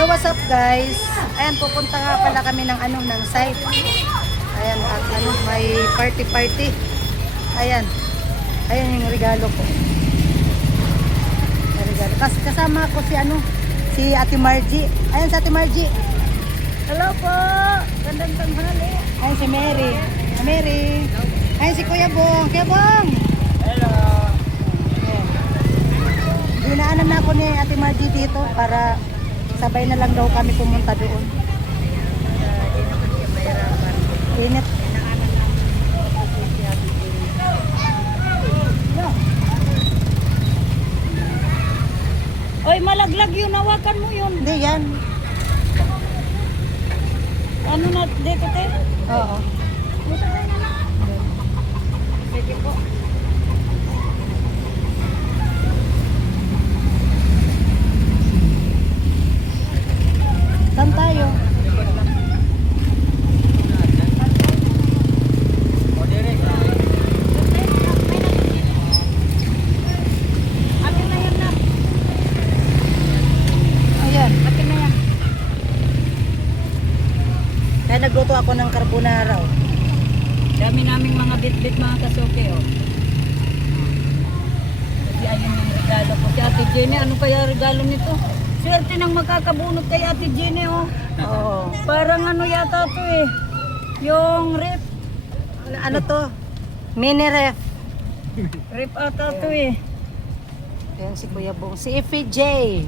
So what's up guys? Ayan, pupunta nga pala kami ng ng site. Ayan, at may party. Ayan. Ayan yung regalo ko. May regalo. Kasama ko si Ate Margie. Ayan si Ate Margie. Hello po. Gandang tanghali. Ayan si Mary. Mary. Ayan si Kuya Bong. Kuya Bong. Hello. Dinaanan na ako ni Ate Margie dito para sabay na lang daw kami pumunta doon. Init. Oy, malaglag yun. Hawakan mo yun. Hindi yan. Ano na, dito te? Oo. Sige po. Saan tayo? Akin na yan na. Ayan. Akin na yan. Kaya nagluto ako ng carbonara. Oh. Dami naming mga bit-bit mga kasuke, oh. Kasi ayun yung regalo ko. Si Ate Jenny, ano kaya regalo nito? Swerte nang makakabunot kay Ate Jenny, oh. Oo. Parang ano yata to eh. Yung rep. Ano to? Mini ref. Rep ata to eh. Ayan si Kuya Bong. Si FJ,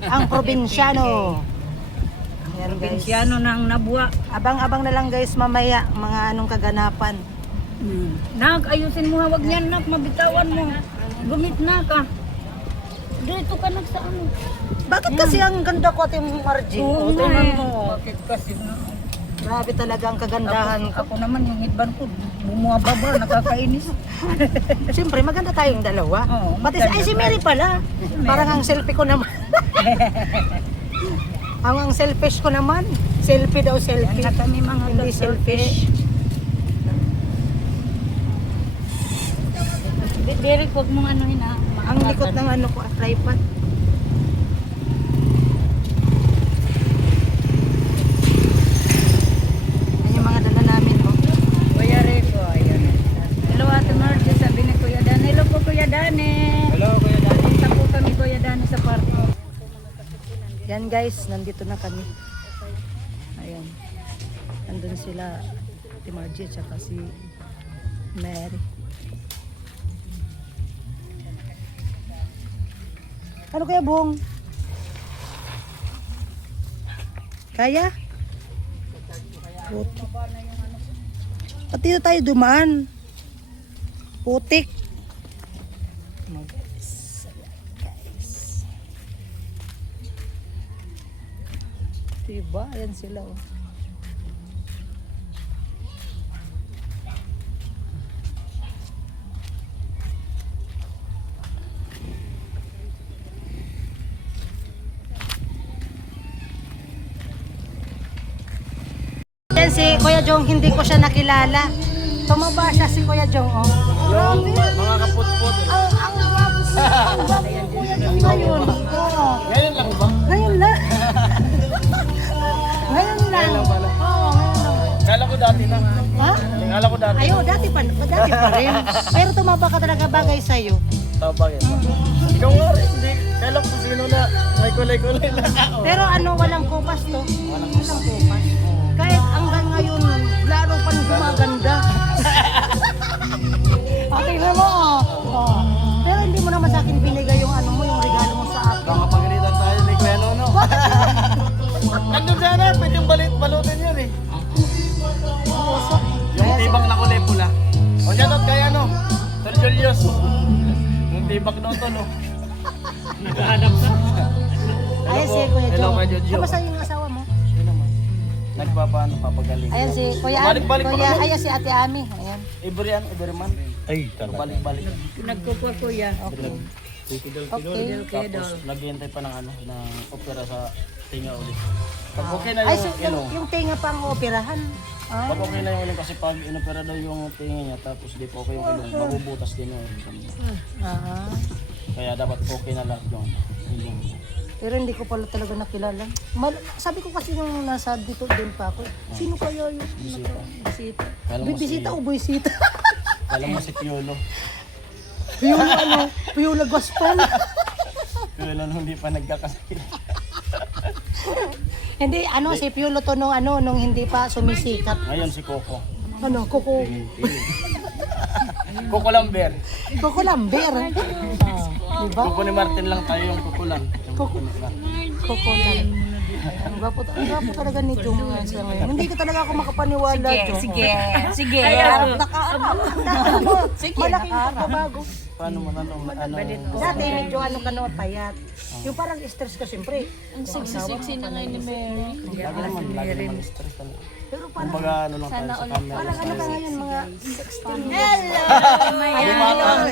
ang probinsyano. Ayan guys. Provinsyano ng Nabua. Abang-abang na lang guys mamaya mga anong kaganapan. Nak, ayusin mo hawag niyan, nak. Mabitawan mo. Gumit na ka. Dito ka nak sa ano. Bakit kasi ang ganda ko Ate Margie? Oo nga tingnan eh. mo. Bakit kasi na? Grabe talaga ang kagandahan ko. Ako naman yung headband ko, bumababa, nakakainis. Siyempre maganda tayong dalawa. Oo, Pati maganda ay si Mary pala. Mary. Parang ang selfie ko naman. ang selfish ko naman. Selfie daw selfie. Yan na kami mga Hindi kasuke. selfish. Derek, huwag mong ano na. Ang likot ng ano ko, tripod. Yan yung mga dala namin, oh. Kuya Rico, ayun. Hello Ate Margie, sabi ni Kuya Dan. Hello po Kuya Dane. Hello, Kuya Dani. Punta po kami Kuya Dane sa party. Yan guys, nandito na kami. Ayan. Nandun sila, si Margie, tsaka si Mary. Ano kaya Bong? Kaya? Putik. Pati na tayo dumaan. Putik. Guys. Diba? Ayan sila oh. Yan si Kuya Jong, hindi ko siya nakilala. Tumaba siya si Kuya Jong, oh. Yung mga kaput-put. Ang gwapo ni Kuya Jong ngayon. Oo. Ngayon lang ba? Ngayon lang. Ngayon lang. Ngayon lang pala. Oo, ngayon lang. Kala ko dati na. Ha? Kala ko dati. Ayo, dati pa rin. Pero tumaba ka talaga bagay sa'yo. Tabag yan. Ikaw nga rin. Hindi. Kala ko sino na may kulay-kulay na. Pero walang kupas to. Walang kupas. Kahit hanggang ngayon, lalo pa gumaganda. Okay na mo. Oh. Pero hindi mo naman sa akin binigay yung yung regalo mo sa akin. Baka pagalitan tayo ni Kuya Nono. Nandun sana, pwedeng balutin yun eh. Yung tibak na kulay pula. O dyan at kaya no, Tol Julius. Yung tibak na ito no. Naghahanap na. Ayan si Kuya Hello, Jong. Kuya Jojo. Kamusta yung asawa mo? Yun naman. Papagaling. Ayan si Kuya Balik-balik pa Kuya, kami. ayan si Ate Ami. Ayan. Every month. Ay, balik-balik. Nagkukuha Kuya. Okay. Okay. Tapos naghihintay pa ng ng opera sa tinga ulit. Pag okay na Ay, yung so, yung tinga pang operahan. Pag okay na yung ilong kasi pag inopera daw yung tinga niya tapos di po okay yung ilong, mabubutas din yung ilong. Ah. Kaya dapat okay na lahat yung ilong. Pero hindi ko pala talaga nakilala. Sabi ko kasi nung nasa dito din pa ako, sino kaya yung bisita? Kala mo Bisita si- o buisita? Kala mo si Piolo. Piolo ano? Piolo Gospel? Piolo nung hindi pa nagkakasakit. Hindi, ano, si Piolo to nung hindi pa sumisikat. Ngayon si Coco. Ano, Coco. Coco Lambert. Coco Lambert. Diba? Coco ni Martin lang tayo yung Coco lang. Yung Coco. Coco lang. Ang gwapo talaga ni Jung sa ngayon. Hindi ko talaga ako makapaniwala, Jung. Sige. Malaki pa bago. Paano mo ano? Dati medyo payat. Yung parang stress ka siyempre. Ang sexy na ngayon ni Mary. Lagi naman stress talaga. Pero parang, Kumbaga ano lang tayo sa camera. parang ano ka ngayon mga 16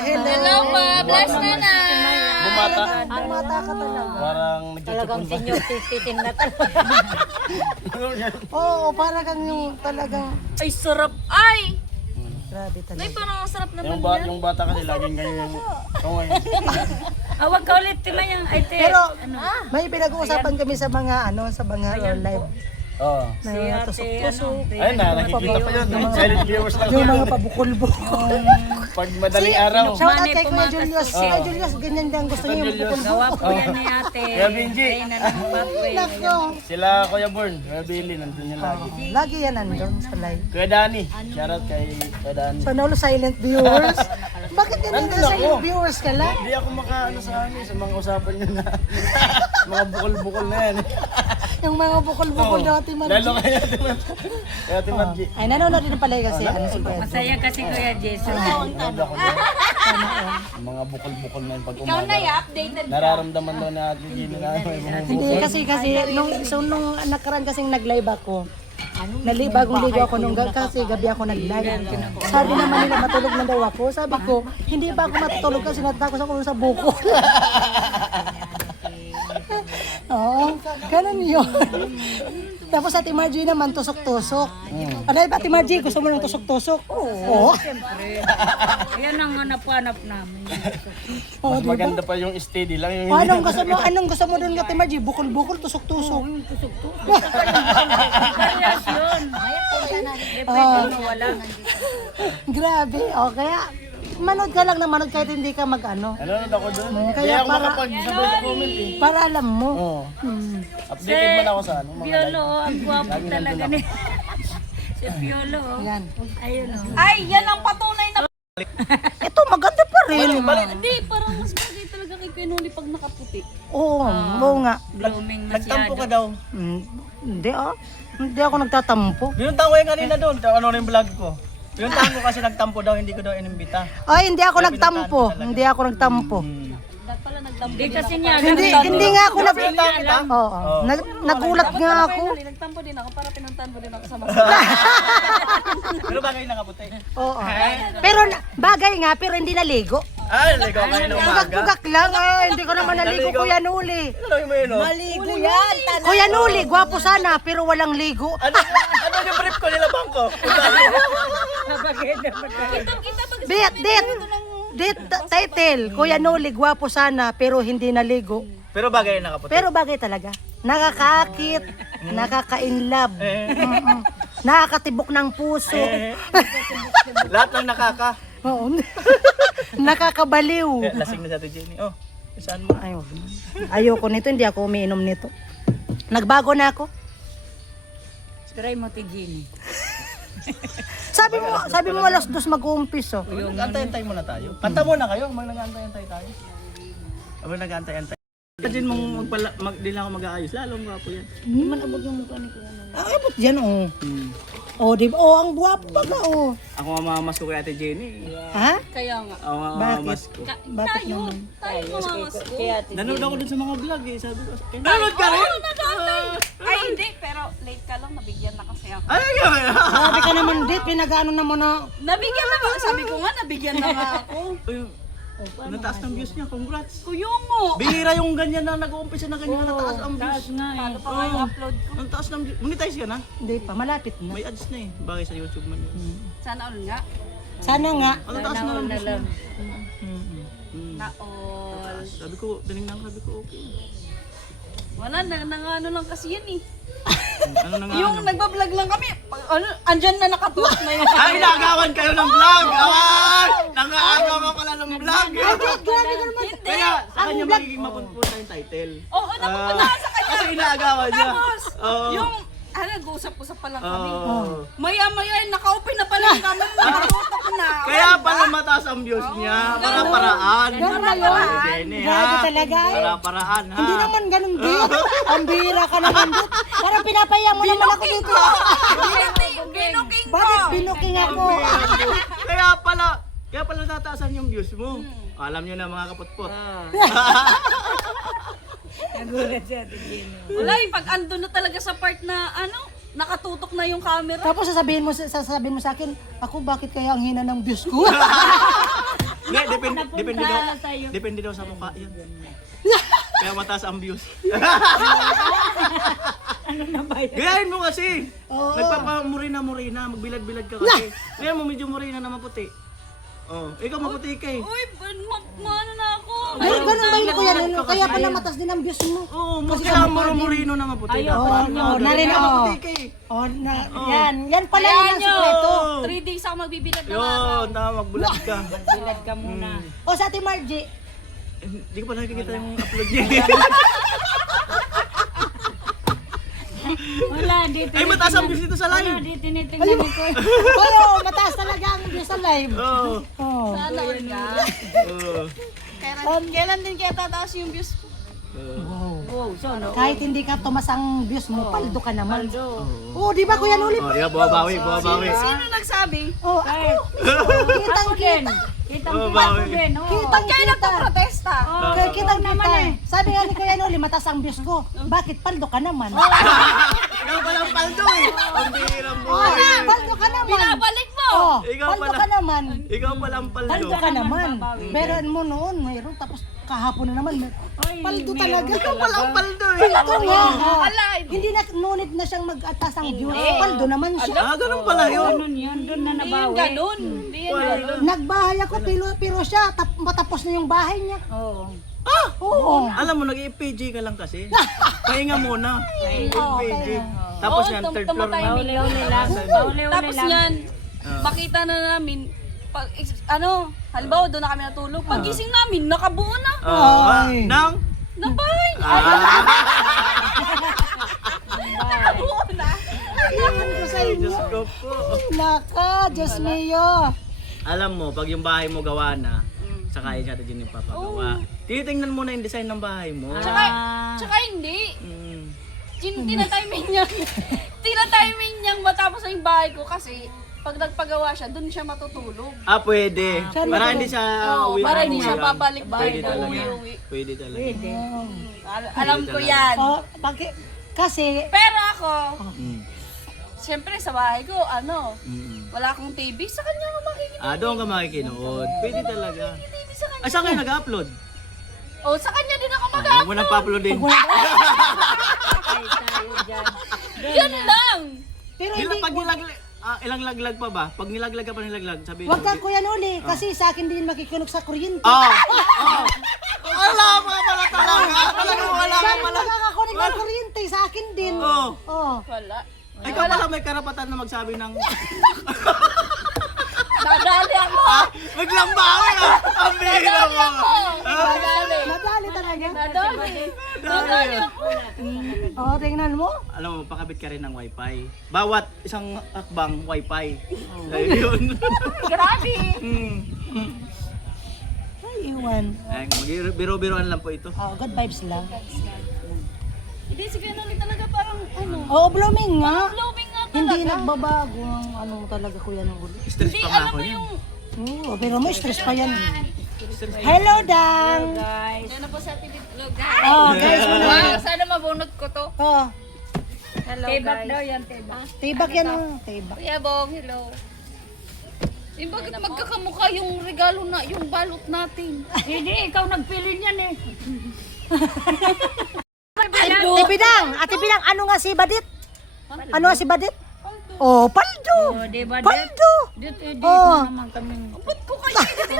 Hello po, bless na na. Bumata. Bumata ka talaga. Parang Talagang nagchuchupon senior citizen na talaga. Oo, parang kang yung talagang Ay, sarap. Ay! grabe Ay, talaga. parang ang sarap naman Yung bata kasi laging ganyan yung... Oo ngayon. Awag ka ulit, Tima yung ay te. Pero may pinag-uusapan kami sa mga live Oo. na tusok-tusok. Ayun na, nakikita pa yun. Silent viewers lang. Yung mga pabukol-bukol. Pag madaling araw. Shout out Mani kay Kuya pumakas Julius. to. Kuya Julius, ganyan din ang gusto niya yung Julius. bukol-bukol. Gawa po yan ni ate. Kuya Benji. Ay, nanapapway. Nako. Sila Kuya Born, Kuya Billy, nandun yan lagi. Lagi yan nandun sa live. Kuya Danny, shoutout kay Kuya Danny. So, all silent viewers. Bakit ganun Nandun na silent ako. viewers ka lang? Hindi ako makaano sa sa mga usapan nyo na mga bukol-bukol na yan. Yung mga bukol-bukol na Ate Margie. Lalo kay Ate Margie. Kay Ate Margie. Ay, nanonood din pala kasi ano si Kuya. Masaya kasi Kuya Jason. Nanood ako doon. Mga bukol-bukol na yun pag umaga. updated. Nararamdaman daw na Ate Gino na may mga Hindi bukol. kasi nung nakaraan kasing nag-live ako. Bagong ligo ako nung kasi gabi ako nag-live. Sabi naman nila matulog na daw ako. Sabi ko, hindi ba ako matutulog kasi natakos ako sa bukol. Oo, ganun yun. Tapos Ate Margie naman tusok-tusok. Ano ba Ate Margie, gusto mo ng tusok-tusok? Oo. Ayan ang hanap-hanap namin. Mas maganda pa yung steady lang yung Anong gusto mo doon Ate Margie? Bukol-bukol, tusok-tusok. Parehas yun. Depende mo wala. Grabe. O kaya manood ka lang na manood kahit hindi ka mag-ano. Nanonood ako doon. Kaya Kaya ako para- makapag-sabay sa comment eh. Para alam mo. Oo. Updated man ako sa ano. Mga Piolo, ang gwapo talaga ni. Si Piolo. Yan. Ayun o. Ay, yan ang patunay na... Ito maganda pa rin. Hindi, parang mas bagay talaga kay Kuya Noli pag nakaputi. Oo, oo nga. Blooming Nagtampo ka masyado. daw. Hindi Hindi ako nagtatampo. Binuntahan ko yung kanina doon. Ano rin yung vlog ko. Binuntahan ko kasi nagtampo daw, hindi ko daw inimbita. Ay, hindi ako nagtampo. Hindi ako nagtampo. Dapat pala nagtampo. Hindi kasi niya. Hindi nga ako nag... Binuntahan kita. Oo. Nagulat nga ako. Nagtampo din ako para pinuntahan mo din ako sa Pero bagay lang kaputi. Oo. Pero bagay nga, pero hindi naligo. Ay, naligaw kayo ng umaga. Pugak-pugak lang. Hindi ko naman naligo, Kuya Nuli. Ano yung may no? Maligo yan. Kuya Nuli, gwapo sana, pero walang ligo. Ano yung brief ko nila bangko? Dit Title, Kuya Nuli, gwapo sana, pero hindi naligo. Pero bagay na kaputi. Pero bagay talaga. Nakakaakit, nakaka-inlove, nakakatibok ng puso, Lahat ng nakaka. oo. Nakakabaliw. Lasing na sa Ate Jenny. Oh, saan mo? Ayoko nito, hindi ako umiinom nito. Nagbago na ako. Try mo ti Ginny. Sabi mo alas 2 mag-uumpis, oh. Antay-antay muna tayo. Kanta muna kayo, nag-antay-antay tayo. Habang nag-antay-antay. Imagine mong di lang ako mag-aayos, lalong gwapo yan. Hindi man abot yung mukha ni Kuya Noli. Abot yan, oh. Oh, di ba? Oh, ang guwapo ba ka, oh. Ako ang mamamas ko kay Ate Jenny. Ha? Kaya nga. Ako ang Bakit? mamamas ko. Bakit Tayo. naman? Tayo mamamas ko. Nanood ako dun sa mga vlog eh. Sabi ko, nanood ka rin? Ay, hindi. Pero late ka lang. Nabigyan na kasi ako. Ay, Sabi ka naman, dit, pinag-ano na mo na. Nabigyan na ba? Sabi ko nga, nabigyan na nga ako. nataas ng views niya, congrats. Kuya mo. Bihira yung ganyan na nag-uumpisa na ganyan na nataas ang views. Paano pa nga yung upload ko? Ang taas ng views. Monetize ka na? Hindi pa, malapit na. May ads na eh. Bagay sa YouTube man yun. Sana all nga. Sana nga. Ang taas na ng views lang. niya. Na all. Sabi ko, dinignan ko, sabi ko, okay. Wala, ano lang kasi yan eh. Ano na nga? Yung nagbablog lang kami, andyan na nakatutok na yun. Ay, nagawan kayo ng vlog! Ay! Nangaagaw ka pala ng vlog! Grabe ka naman. Kaya, sa kanya magiging mapunta yung title. Oo, napupunta ka sa kanya. Kasi inaagawan niya. Tapos, Oo. yung, nag-uusap-usap pa lang kami. Oo. Maya-maya, naka-open na pala yung camera, nakatutok na. Kaya pala mataas ang views niya. Para-paraan. Ganun ba yun? Jenny, Grabe ha? talaga eh. Para-paraan, ha? Hindi naman ganun din. Ang bira ka naman din. Parang pinapaya mo naman ako dito. Binuking ko. Bakit binuking ako? Kaya pala nataasan yung views mo. Alam niyo na mga kaputpot. Nagulat siya, tigil. Wala, pag andun na talaga sa part na, nakatutok na yung camera. Tapos sasabihin mo sa akin, ako bakit kaya ang hina ng views ko? Hindi, depende daw. Napunta sa'yo. Depende daw sa mukha yan. Kaya mataas ang views. Ano na ba yan? Gayahin mo kasi. Oo. Nagpapamurina-murina, magbilad-bilad ka kasi. Ngayon mo medyo murina na maputi. Oh, ikaw maputi ka eh. Uy, ano na ako. Ganun ba yun kuya Nuno? Kaya pala matas din ang views mo. Oo, Kasi kailangan sa mo mukha din. murino na maputi. Ayaw, dapat. oo, narin, Kaya oo. maputi ka eh. Yan pala yun ang sikreto. 3 days ako magbibilad ng araw. Yun, tama, magbulag ka. Bilad ka muna. O sa Ate Margie, Hindi ko pa nakikita yung upload niya. Wala, dito. Ay, mataas ang views dito sa Wala, live. dito tinitingnan ko. oo, mataas talaga ang views sa live. Oo. Oo. Sana all ka. Oo. Kailan din kaya tataas yung views ko? Wow, so no. Kahit hindi ka tumas ang views mo, paldo ka naman. Paldo. Oo, di ba Kuya Nuli? Oh, yeah, bumabawi. Sino nagsabi? Oo, Kahit. kitang Din. kita. Kitang Oh, kita ko bawi. din. Oh. Kitang Kayo kita. nagpa-protesta. Kitang kita. Sabi nga ni Kuya Nuli, mataas ang views ko. Bakit paldo ka naman? Ikaw palang paldo eh. Ang bihirang Oo, buhay. paldo ka naman. Binabalik mo. Oo, Ikaw paldo pala. ka naman. Ikaw palang paldo. Paldo ka naman. babawi. Pero mo noon, mayroon tapos kahapon na naman. Ay, Paldo meron talaga. Ikaw palang paldo eh. Paldo nga. Ala, Hindi na nunit na siyang mag-atas ang views. Paldo naman siya. Ah, ganun pala yun. Ganun yan, doon na hindi yung nabawi. ganun. Hindi yan ganun. Nagbahay ako, pero siya, matapos na yung bahay niya. Oo. Oo. Alam mo, nag-FPG ka lang kasi. Pahinga muna. FPG. Tapos Oo, yan, third floor tumatay. na. Pauli-uli lang. Pauli-uli Tapos lang. yan, makita na namin, pag, halimbawa doon na kami natulog, pagising namin, nakabuo na. Ay. Nang? Na bahay. Nakabuo na. Diyos ko po. Naka, Diyos mio. Alam mo, pag yung bahay mo gawa na, saka yun siya din yung papagawa. Tinitingnan mo na yung design ng bahay mo. Tsaka hindi. Mm. Tinatiming niyang matapos na yung bahay ko kasi pag nagpagawa siya, doon siya matutulog. Ah, pwede. Para hindi siya uwi. Para hindi siya lang. babalik bahay Pwede na talaga. uwi-uwi. Pwede talaga. Pwede. Alam ko yan. Oh, kasi, Pero ako, Mm. siyempre sa bahay ko, Mm. wala akong TV, sa kanya ako makikinig. Ah, doon ka makikinood. Pwede talaga. TV sa kanya. Ah, saan kayo nag-upload? Oh, sa kanya din ako mag Huwag mo nagpa-upload din. Ay, tayo dyan. Yun lang! pero hindi, Pag nilaglag, ilang laglag pa ba? Pag nilaglag ka pa nilaglag, sabihin wag ka Kuya Nuli, kasi sa akin din makikinig sa kuryente. Wala pa pala talaga. Talaga wala ka Bakit pala. nakakakunig ng kuryente sa akin din? Oo. Oh. Wala. Ikaw pala may karapatan na magsabi ng... Nadali ako! Biglang bawi ah! Ang bihira mo! Nadali. Nadali talaga. Nadali ako. Oh, tingnan mo. Alam mo, pakabit ka rin ng wifi. Bawat isang akbang wifi. Ayun. Grabe! Ay, iwan. Ay, biro-biroan lang po ito. Oh, good vibes lang. Hindi, si Ganoli talaga parang Oh, blooming nga. blooming nga talaga. Hindi nagbabago ang ano talaga Kuya Nuli. Stress Hindi, pa nga alam ako mo yan. yung... Oo, pero may stress pa yan. Hello, Dang! Guys. Yan na po sa ating vlog, guys. Oh, guys, Wow, sana mabunot ko to. Oh, Hello, Tibak daw yan, tibak. tibak yan. Tibak. Kuya Bong, hello. Eh, bakit magkakamukha yung regalo na, yung balot natin? Hindi, ikaw nagpili niyan eh. Ate Bidang, ano nga si Badit? Ano nga si Badit? Oh, paldo. Oh, di ba? Paldo. Dito, Oh. naman kami. Ba't ko kayo?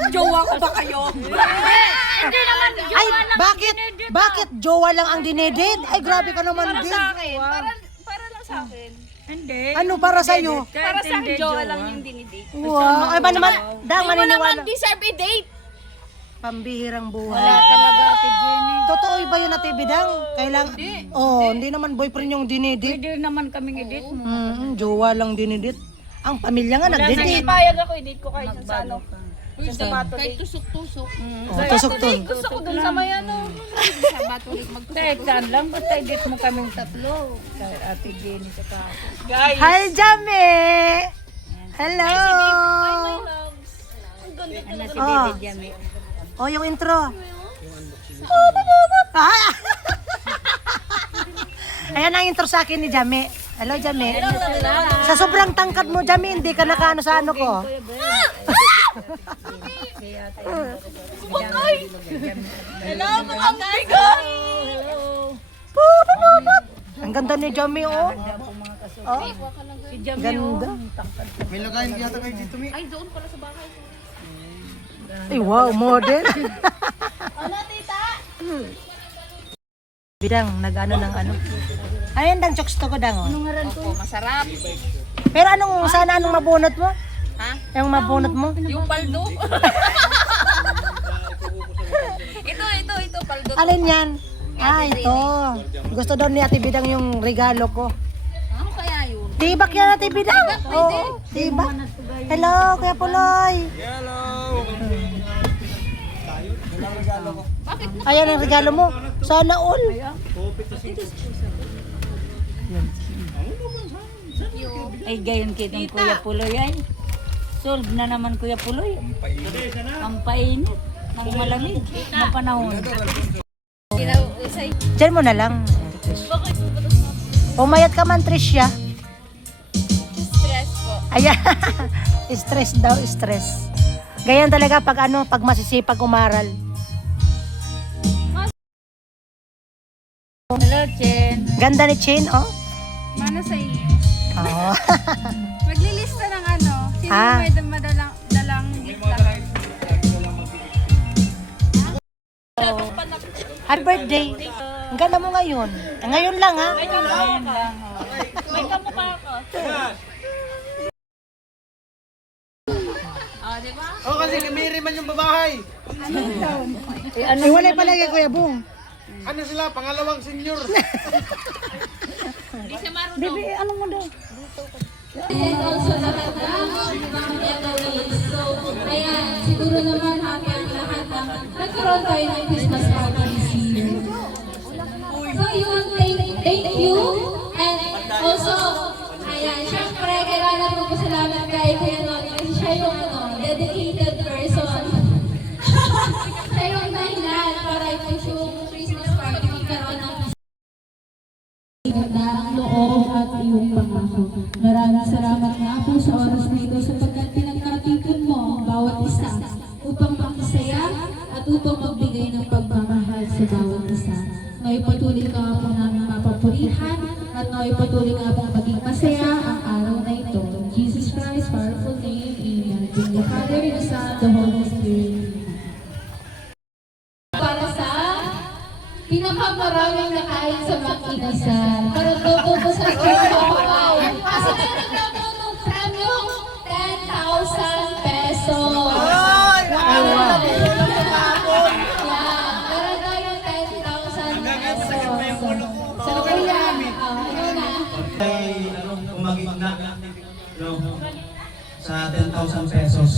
Jowa ko ba kayo? Hindi naman, Ay, bakit? Bakit jowa lang ang dinedid? Ay, grabe ka naman Para din. sa akin. Para lang sa akin. Hindi. Ano para sa'yo? Para sa akin, jowa lang yung dinidate. Wow. Ay, ba naman? Dang Hindi mo naman maniniwala. deserve i-date. Pambihirang Wala buhay. talaga, Ate Jenny. Totoo ba yun, Ate Bidang? Kailang, hindi naman boyfriend yung dinedit. Pwede naman kaming edit mo. Jowa lang dinedit. Ang pamilya nga nagdedit. Payag ako, i-date ko kayo dyan sa ano. Sa Batulig. Kahit tusok-tusok. Oh, tusok to. Gusto ko dun sa may ano. Sa Batulig Teka lang, basta edit mo kaming tatlo. Kay Ate Jenny sa ako. Guys. Hi, Jame! Hello! Hi, my loves. Ang ganda Ano si Oh. Baby Jami? Oh, yung intro. Ah! Ayan ang intro sa akin ni Jame. Hello, Jame. Sa sobrang tangkad mo, Jame, hindi ka nakaano sa ano ko. Hello, mga bigot! Ang ganda ni Jame, oh. Oh, Si Jami, ganda. May lagayin yata kayo dito, Mi. Ay, doon pala sa bahay. Ay, wow, modern. Ano, tita? Bidang, nag-ano ng ano. Ayan, dang chokes to ko, dang, oh. Opo, masarap. Pero sana anong mabunot mo? Ha? Yung mabunot mo? Yung paldo. ito, paldo. Alin yan? Ah, ito. Gusto daw ni Ate Bidang yung regalo ko. Ano kaya yun? Tibak yan, Ate Bidang. Oo, tibak. Hello, Kuya Puloy. Ayan ang regalo mo. Sana all. Ay, gayon kitang Kuya Puloy ay. Solve na naman Kuya Puloy. Ang painit ng malamig na panahon. Diyan mo na lang. Umayat ka man, Tricia. Stress po. Ayan. Stress daw, stress. Ganyan talaga pag pag masisipag umaral. Hello, Chen. Ganda ni Chin, oh. Mana sa inyo? Oh. Maglilista ng ano. Sino Ah. may dalang gift lang. Happy birthday. Ang ganda mo ngayon. Ngayon lang, ha? May kamukha ko. Di ba? Oh, kasi kamiri man yung babahay. Ay, wala pala kay Kuya Bong. Ano sila? Pangalawang senior. Bibi, ano mo daw? Ayan, siguro naman happy ang lahat na nagkaroon tayo ng Christmas party this year. So yun, thank you. And also, ayan, syempre, kailangan mo pasalamat kay Kuya Noni kasi siya yung dedicated person. Siya yung dahilan para ito yung Christmas party magkaroon ng ganda ang loob at iyong pangako. Maraming salamat nga po sa oras na ito sapagkat pinagkatipon mo ang bawat isa upang makisaya at upang magbigay ng pagmamahal sa bawat isa. Ngayon patuloy ka po namin mapapurihan at ngayon patuloy nga po maging masaya ang araw na ito. In Jesus Christ, powerful name, Amen. In the Father, the Son, the Holy Spirit. Para sa pinakamaraming nakain sa Makinasal. Para toto po sa Pinoy. Kasi meron daw po nung premyong 10,000 pesos. Yeah, meron daw yung 10,000 pesos. So, kaya, ayun na. Ay umagitna sa 10,000 pesos.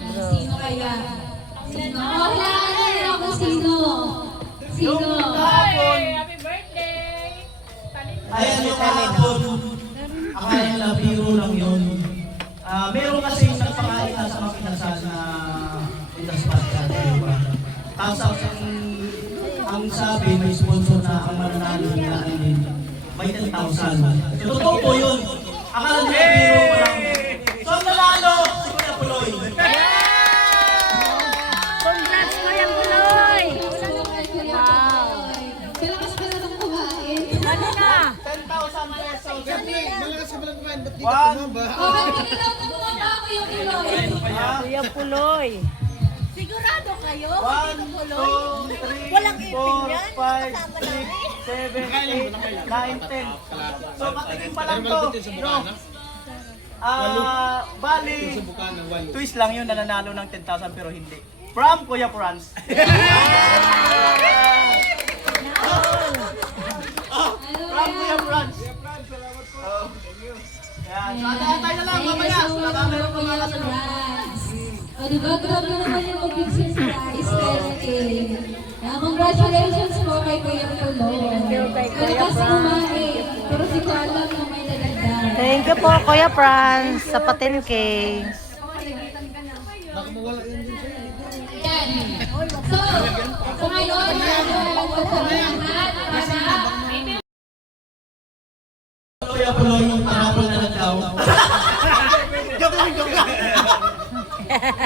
Sino kaya? Sino? Oh, kailangan nyo ako sino. Sino? Happy birthday! Ayan yung kahapon. Akala nila biro lang yun. Meron kasi nagpakain na sa Makinasal na Interspot diba? Tapos ang sabi, may sponsor na ang mananalo nila din. May 10,000. So, totoo po yun. Akala nila biro pa lang. So, ang nanalo, si Kuya Puloy. Congrats, Kuya Puloy! Wow. Kailangan ka na ng kumain. Ano na? 10,000 pesos. Okay, tigilan mo muna ako yung Puloy. Kuya Puloy. Sigurado kayo? 1, 2, 3, 4, 5, 6, 7, 8, 9, 10. So, katingin pa lang to. No? Bali, twist lang yun, nananalo ng 10,000 pero hindi. From Kuya Franz. From Kuya Franz. Yan. So, tayo na lang, mamaya. Baka meron pa mga Surprise! O diba, grabe naman yung maging surprise, Testing. Congratulations po kay Kuya Puloy. Malakas kumain, pero si Carla na may dadagdag. Thank you po, Kuya Franz, sa 10K. Yan. So ngayon, magpapalahat para Kuya Puloy, parapol na lang daw. Joke lang, joke lang.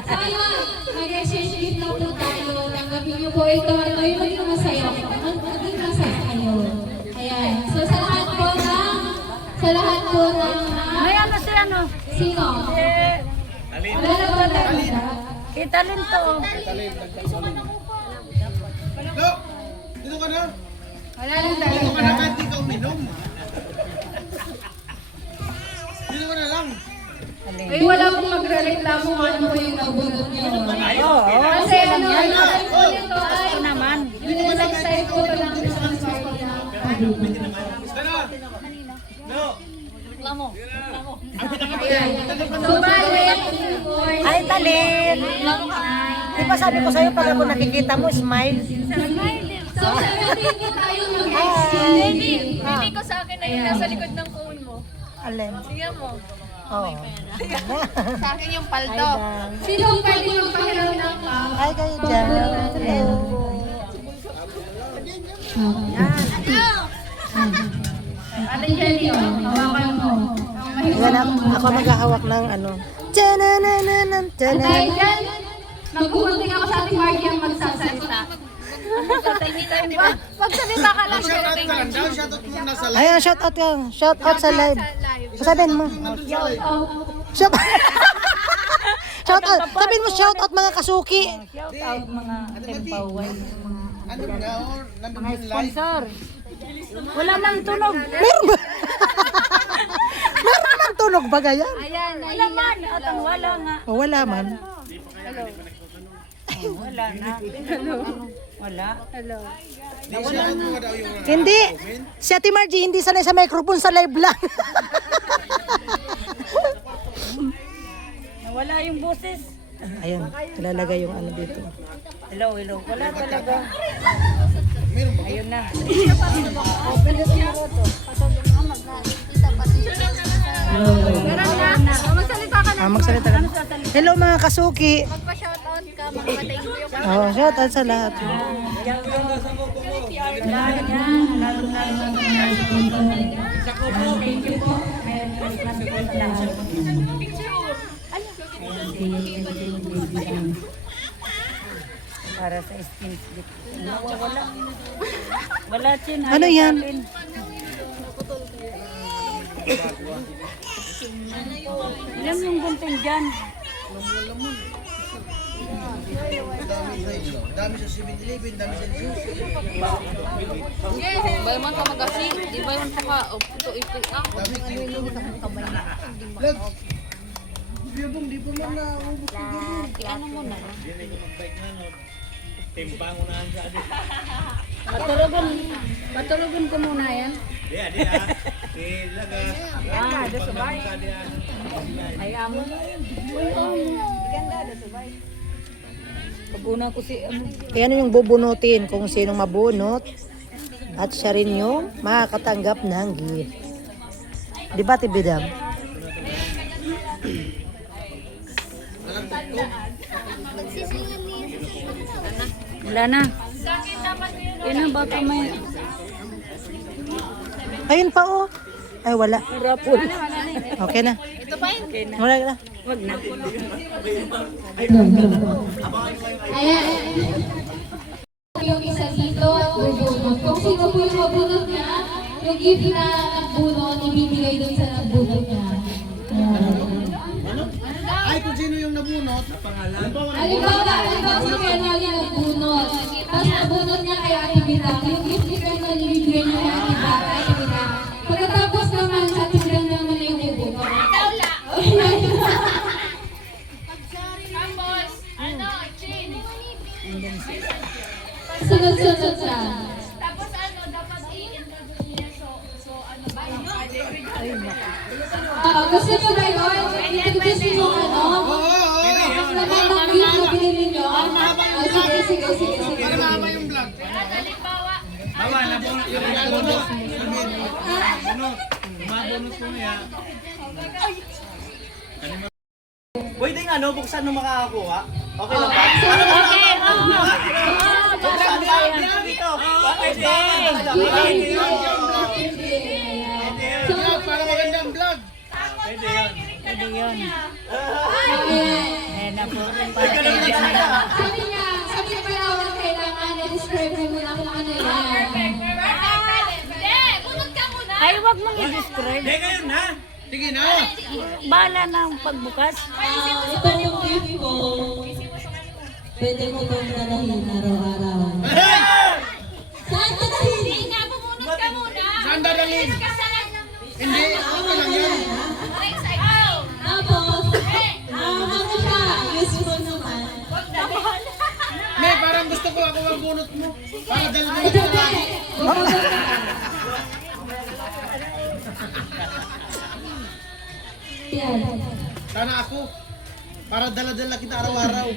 So ayun, mag-exchange gift na po tayo. Tanggapin niyo po ito. Ito yung maging masaya. Maging masaya kayo. Ayan. So sa lahat po ng May ano si ano? sino? Wala na ba tayo? Italin to. Dito ka na. Wala lang tayo. Dito ka na kahit di ka uminom. Dito ka na lang. Ay, wala pong magre-reklamo kung ano po yung nabulot niyo. Kasi ano, ang po nito ay Naman. yun po ito ng Christmas party na So, bale, Ay, talin. Di ba sabi ko sa'yo, pag ako nakikita mo, smile. so 17 po tayo mag-exchange. Hindi ko sa akin na yung nasa likod ng phone mo. Alin? Tingnan mo. Oo. Sa akin yung paldo. Sino ang pwede yung pahiram ng Ay, kayo dyan. Hello. Ate Jenny, hawakan mo. Yan ako maghahawak ng ano. Tsanananan, Dahil tsanan. dyan, magkukunting ako sa ating Margie ang magsasalita. Magsalita ka lang. Ayun, shout out ka. Shout out sa live. Sabihin mo. Shout Shout out. Sabihin mo shout out mga kasuki. Shout out mga tempaway. Ano nga, Mga sponsor. Wala nang tunog. Meron ba? Meron naman tunog ba ganyan? Ayan, Wala man. Atang wala nga. O wala man. Wala na. Wala. Hindi. Si Ate Margie hindi sanay sa microphone sa live lang. Wala yung boses. Ayun, ilalagay yung ano dito. Hello, hello. Wala talaga. Ayun na. magsalita ka na. Magsalita ka. Hello mga kasuki. Magpa-shoutout ka, magpatay mo yung Oh, shout out sa lahat. Thank you po. Para sa skin slip. Wala. Wala, Chin. Ano yan? Ilan yung gunting dyan? Dami sa 7-Eleven, dami sa Bayo man ka magasi, di ba yun pa ka, o puto ito, Lag. Biyabong, di pa man na ubos ko dito. ano mo na? Paturugon ko muna yan. Ay, amo. Pag-una ko si ano. Yan yung bubunutin kung sinong mabunot. At siya rin yung makakatanggap ng gift. Di ba, Tibidam? Wala na. Yun ang baka may Ayun pa, oh. Ay, wala. rapol. Okay na. Wala na. Wag na. Ayan. Yung isa dito at bubunot. Kung sino po yung mabunot niya, yung gift na nagbunot, ibibigay doon sa nagbunot niya. Ay, kung sino yung nabunot. Halimbawa si Kenwal yung nagbunot. Tapos nabunot niya kay Ate Bitang. Yung gift ni Kenwal, ibibigay niya kay Ate Bitang. Pagkatapos naman, sa Ate Bitang naman na yung bubunot. Daula. Tapos, ano, chin. Sunod-sunod siya. Tapos ano, dapat i-introduce niya. So ano ba? Gusto niyo ba yun? Introduce niyo yung ano? Naman ng gift na binili niyo? Sige. Para mahaba yung vlog. Halimbawa, Hawa, nabunot yung nabunot. Bunot. Mabunot ko niya. Pwedeng ano, buksan nung makakakuha? Okay lang ba? Buksan ba? Dito. Vlog, para magandang vlog. Pwede yun. Eh, napo. Sabi niya pala kailangan na-describe mo muna kung ano yan. Hindi, bunot ka muna. Ay, wag mong i-describe. ngayon na. Sige na. Bahala na ang pagbukas. Ito yung gift ko. Pwede mo itong dalahin araw-araw. Saan dalahin? Hindi nga, bumunot ka muna. Saan dadalhin? Hindi, ako lang yan. Tapos, ano siya? Useful naman. May, parang gusto ko ako ang bunot mo. Para dal mo Ito na ba? Yan. Sana ako. Para dala-dala kita araw-araw.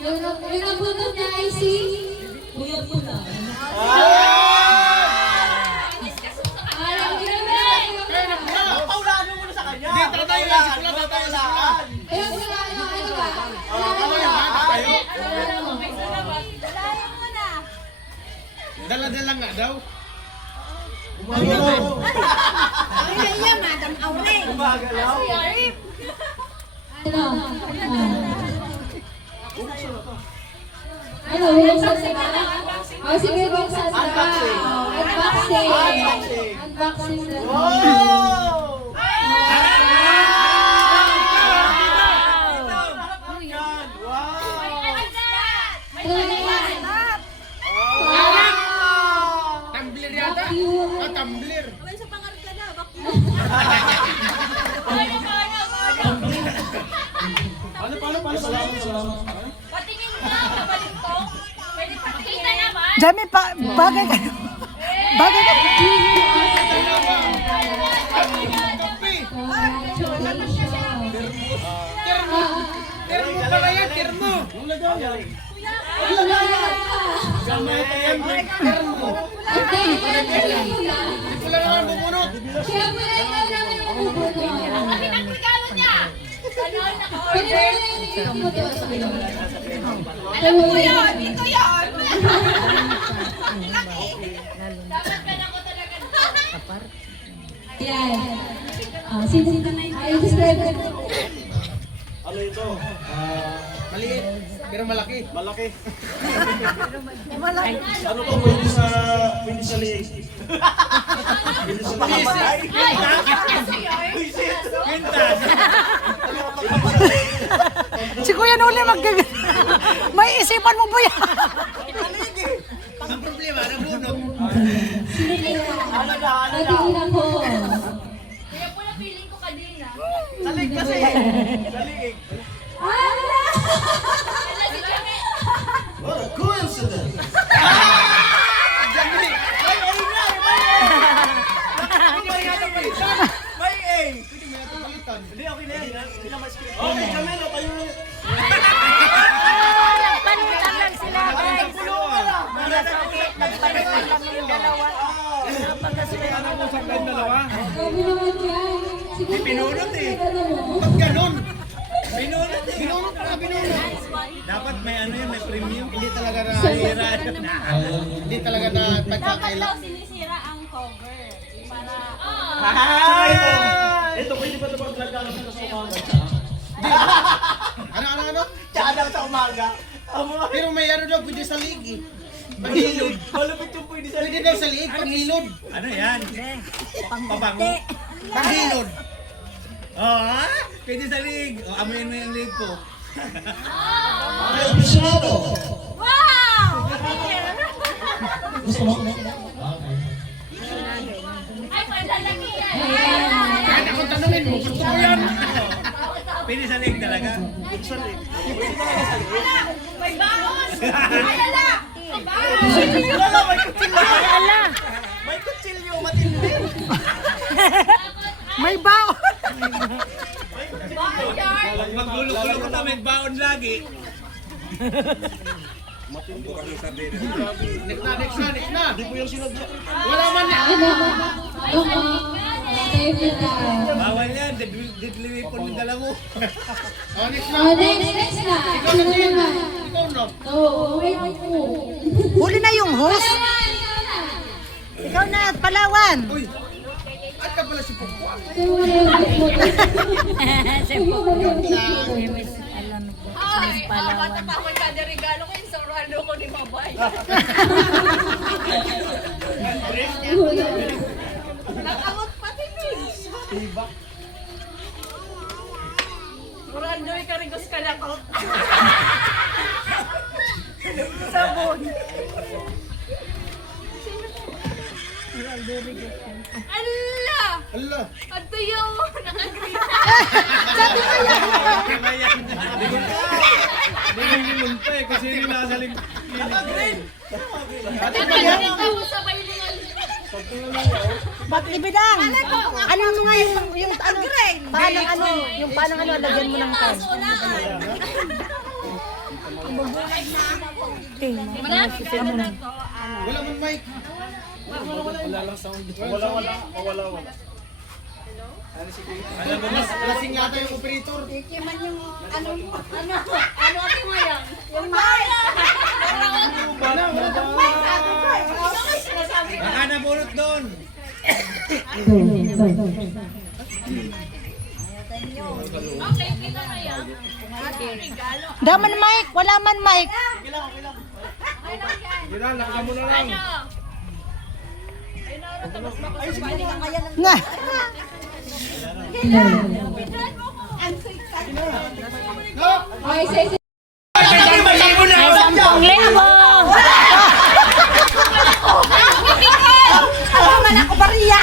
Yung nabunod niya ay si Kuya Pula. Paulaan mo muna sa kanya. Hindi, tatayo lang si Pula, tatayo si Pula. Ayun, ano ba? Ano yan, ha? Tatayo? Dala-dala nga daw. Ano, buksan na ba? Oh, sige, buksan na. Unboxing. Unboxing na. Wow! Tumbler yata? Ah, tumbler. Salamat. Patingin mo, kapalit ko. Pwede patingin na naman. Jami, bagay ka. Bagay ka. Termo pala yan, termo. Wala naman bumunot. Kaya pala ikaw namin ang bubunod. Ang regalo niya. Ano, Pwede naka-order. na yung gift mo to sa iyo. Alam ko yun, dito yun. Laki. Dapat ka na ko talaga. Yan. I-describe ko. Ano ito? Maliit, pero malaki. Malaki. Ano po pwede sa liig? Pwede sa liig. Ay, kasi yun. Si Kuya Noli may isipan mo ba yan? Ang problema, nabunot. Natingin ako. Kaya pula feeling ko kanina. Salig kasi. Salig. What a coincidence! May A! Hindi, okay na yan. Hindi na ma-script. Okay, kami na tayo. Palitan lang sila, guys. Nagpalitan lang yung dalawa. Sabi naman yan. Sige, Pinunot eh. ano mo? Ba't ganon? Binunot eh. Binunot na, binunot. Dapat may ano yun, may premium. Hindi talaga na hindi talaga na pagkakaila. Sinisira ang cover. Para... Hi! Ito, pwede ba ito pag-vlog sa umaga? Ano? Tsaka daw sa umaga. Pero may ano daw, pwede sa league eh. Mahilog. Malupit yung pwede sa daw sa liit, paghilod. Ano yan? Pabango. Paghilod. Oh, ha? Pwede sa liig. Oh, amoyin mo yung liig ko. Ay, opisyado. Wow! Gusto mo? Ay, malalaki yan! Kahit ako tanungin mo, gusto ko yan. Pwede sa liig talaga. Sa liig. May baon! Ay, ala! May baon! Wala, may kutsilyo. Ala, May kutsilyo, matindi. may bao. Baon yan! Maggulo-gulo ko na, may baon lagi. Next na. Di po yung sinadya. Wala man na. Bawal yan, deadly weapon yung dala mo. Oh, next na. Next na. Sino naman? Ikaw na. Oo, wait po. Huli na yung host. Ikaw na, Palawan. Uy, at ka pala si Pukwa. Ay, bata pa ako kada regalo ko yung soralo ko ni Babay. Nakamot pati, Miss. Soralo yung karigos ka lang ako. Sabon. Allah! Hala. Ato yung nakagreen. Hindi mo pa eh, kasi hindi nasa lig. Nakagreen ako sa baylingan. Ba't ibidang? Ano mo nga yung ano? Paano ano, lagyan mo ng kan. Wala mong mic. Wala lang sound. Wala. Alam mo, mas lasing yata yung operator. Ano ate mo yan? Yung Maya! Baka nabulot doon. Okay, kita na yan. Regalo. Daman mic, wala man mic. Ano? Nga. Okay, say, Alaman ako bariya.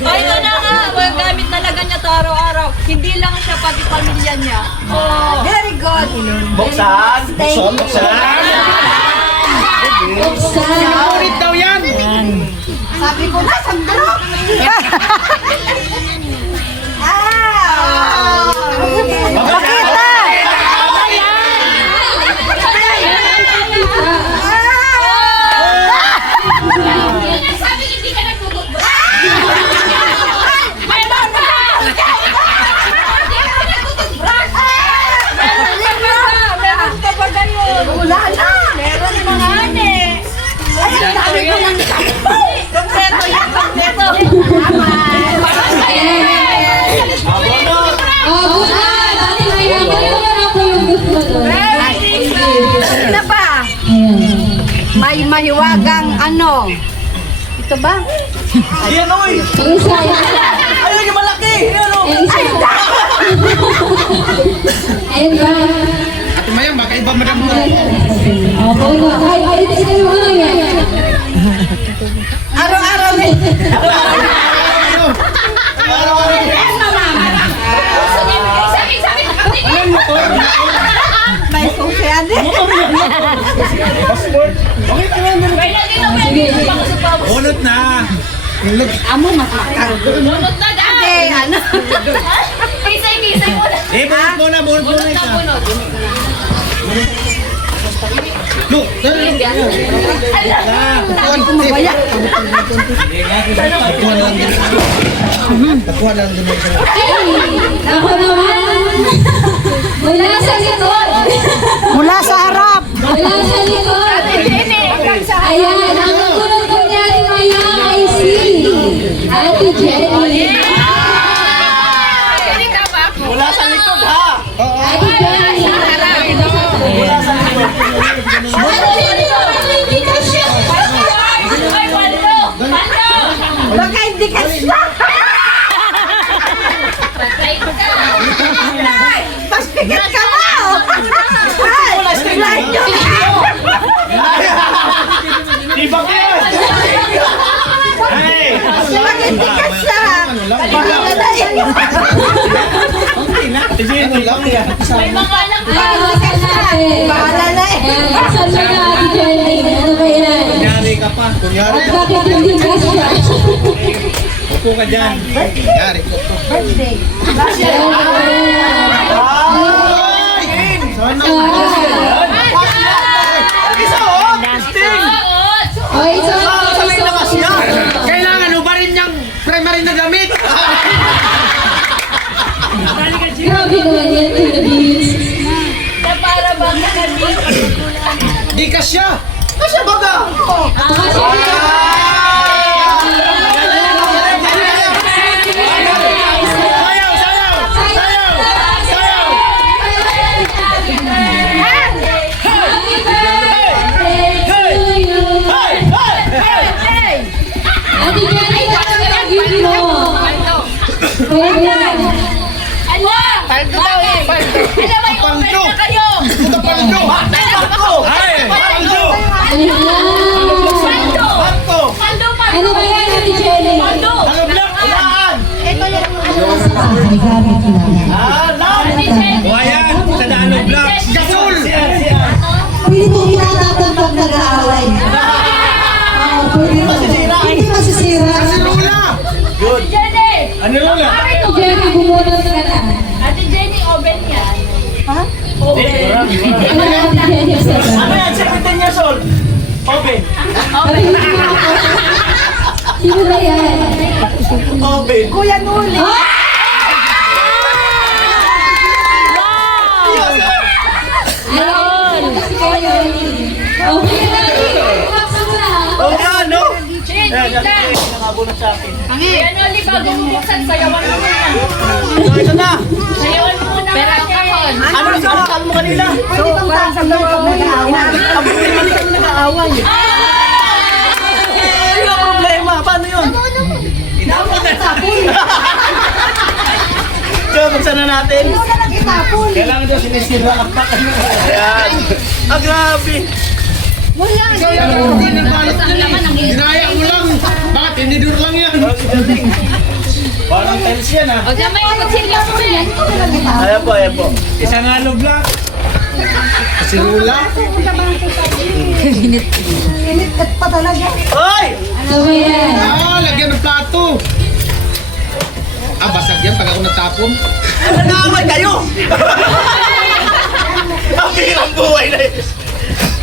Ay, ito na nga. Well, gamit talaga niya to araw-araw. Hindi lang siya, pati pamilya niya. Oh. Very good. Buksan. Ulit daw yan. Sabi ko na, sandro. Bakita. Sabi hindi ka nagtutubra. May bata! Hindi ka nagtutubra. Meron ka ba gayon? Wala na. Meron pa nga eh. Ay, ang dami ko ng Kompleto yan, kompleto. na ba? May mahiwagang ano? Ito ba? Yan oy. Ay, lagi malaki. Yan o. Ayun ba? Ate Mayang, baka iba madam mo. Araw-araw na. May susiyan din. Bunot na. Bunot na dahil. Eh, ano? Kisay-kisay mo na. Eh, bunot muna isa. Look, dali. Takuha lang din. Ako naman. Mula sa likod. Mula sa harap. Mula sa likod. Ayan, ang magulang ko niya ni Maya ay si Ate Jenny. Hindi ka ba? Mula sa likod ha. Ate Jenny. Mula sa likod. Ate Jenny, Ibang yan! Hey! Hindi ka siya. Ano lang? Bahala na yan. Ano lang yan? May mga anak Ay, basta natin. Bahala na eh. Saan mo na, Ate Jenny? Ano ba yan? Kunyari ka pa. Kunyari At ka. bakit hindi ka siya? Upo ka dyan. Kunyari ko to. Birthday. Sana. Okay, so, Kailangan ubarin niyang primary na gamit! grabe naman yan, Kuya Vince. na para bang nakabit. Di ka siya! Kasya baga! Sayaw! Sayaw! Sayaw! Sayaw! Hey! Hey! Ate Jenny, ano ang gift mo? Ano? Paldo daw eh. Paldo. Alam mo yung Paldo. na kayo. Puta paldo. Paldo! Ay! Paldo! Paldo. Paldo! Paldo. Ano ba yan, Ate Jenny? Paldo. Ano black? Ulaan! Lan! Ate Jenny. Buhayan. Sa Daalog Black. Gasol! Pwede mo tinatapon pag nag-aaway. Pwede masisira. Hindi masisira. Lula! Ate Jenny. Ano Lula? Ate Jenny, bumunot ka na. Ate Jenny, oven yan. Ha? Oven. Ano Ate Jenny sa Ano yan? 17 years old? Open! Sino ba yan? Open! Kuya Nuli. Ayun! Kasi kayo okay na Baksa mo na. Oo nga, no? Chin, Ayan, wait lang. nakabunot sa akin. Yan Oli, bago mo buksan, sayawan mo muna. Ito na! Sayawan mo muna. Pero ako. Ano saan mo kanila? So, parang sa mga pag nag-aaway. Ang hindi kami nag-aaway. Ano ang problema? Paano yun? So, buksan na natin. Ito na lang itapon. Kailangan daw sinisira ang pak. Ayan. Ah, grabe. Wala. Dinaya mo lang. Bakit? Tinidor lang yan. Parang tiles yan, ha? O, dyan may pagsilya mo rin. Ito na lang itapon. Ayan po, ayan po. Isang Daalog Black. Si Rula. Init ka pa talaga. Hoy! Ano ba yan? Lagyan ng plato. Basag yan pag ako natapon. Nag-aaway kayo! Ang hirang buhay na yun.